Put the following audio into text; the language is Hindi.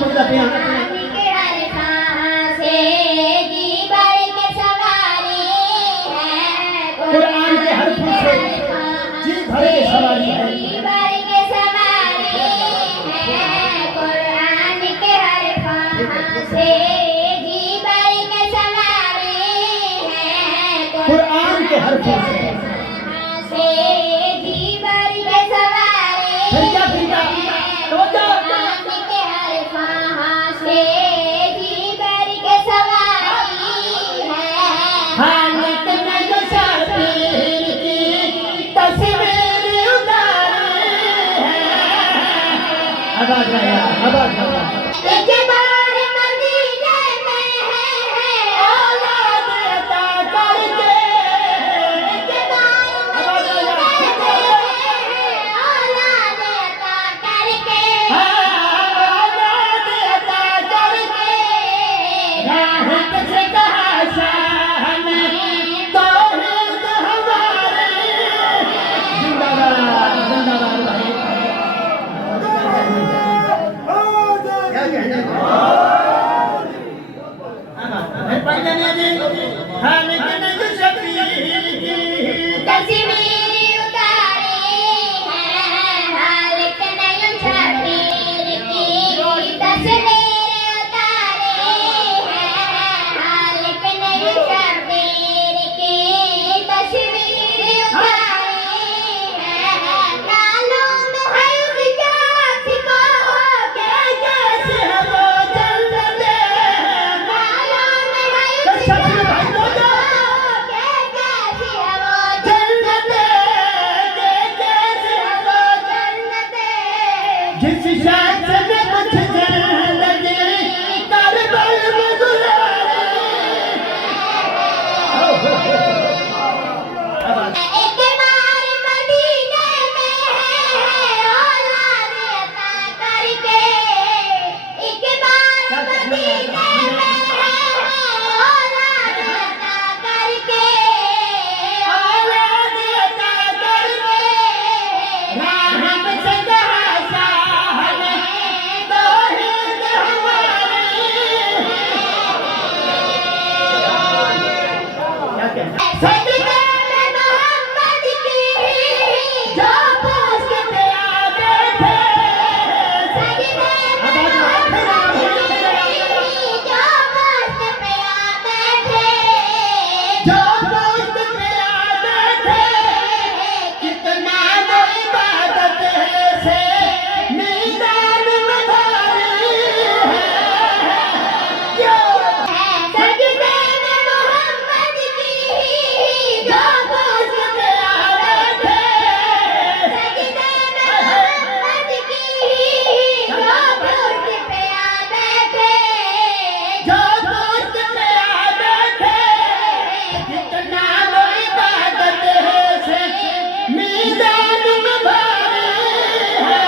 मंगदा पिया कुरान के हरफों से जी भर के सवारी है कुरान के हरफों से जी भर के सवारी है कुरान के हरफों से जी भर के सवारी फिर क्या तो जा के हरफों से जी भर के सवारी है हालत में जो शातिर की तस्वीर उतारी है आवाज आया आवाज आया एक बार मदीने में है औलाद अता करके एक बार मदीने में है औलाद अता करके औलाद अता करके राहत से कहा शान तौहीद हमारे जिंदाबाद जिंदाबाद भाई क्या कहने पढ़ जाने जी हम के शफीर की तस्वीर उतारी है हालत नयन शबीर की तस्वीर उतारी है हालत नयन शबीर की तस्वीर उतारी है मालूम है विकास को के कैसे वो जन्नत मालूम है शफीर भाई तो जा कैसी है वो जन्नत के कैसे वो जन्नत जिस शख्स ने कुछ जिंदगी करबल में गुजारी एक बार मदीने में है औलाद अता करके एक बार मदीने में है औलाद अता करके औलाद अता करके राहत से कहा शान तौहीद हमारी क्या कहना सजदे में मोहम्मद की जो पोस्ट पे आ बैठे सजदे में आवाज मोहम्मद की जो पोस्ट पे आ बैठे जो पोस्ट पे आ बैठे कितना वो इबादत से मीदान में भारी है क्यों सजदे में मोहम्मद की जो पोस्ट पे आ बैठे सजदे में मोहम्मद की जो पोस्ट पे आ बैठे जो पोस्ट पे आ बैठे कितना वो इबादत से मीदान में भारी है